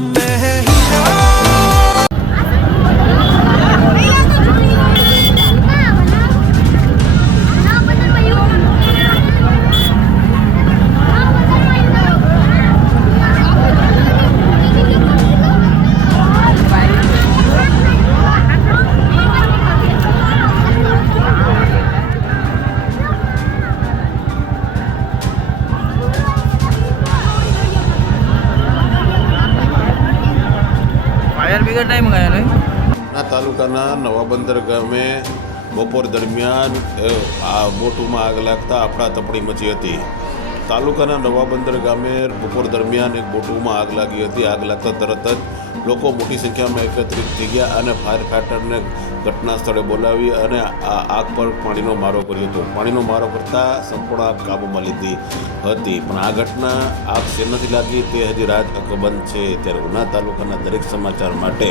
मैं है हीरा। Fire brigade નહીં મંગાયા નહીં. તાલુકાના નવાબંદર ગામે બપોર દરમિયાન આ બોટમાં આગ લાગતા અફડાતફડી મચી હતી. તાલુકાના નવાબંદર ગામે બપોર દરમિયાન એક બોટમાં આગ લાગી હતી. આગ લાગતા તરત જ લોકો મોટી સંખ્યામાં એકત્રિત થઈ ગયા અને ફાયર ફાઈટરને ઘટના સ્થળે બોલાવી અને આ આગ પર પાણીનો મારો કર્યો હતો. પાણીનો મારો કરતાં સંપૂર્ણ આગ કાબૂમાં લીધી હતી. પણ આ ઘટના આગ શેનાથી લાગી તે હજી રાજ અકબંધ છે. ત્યારે ઉના તાલુકાના દરેક સમાચાર માટે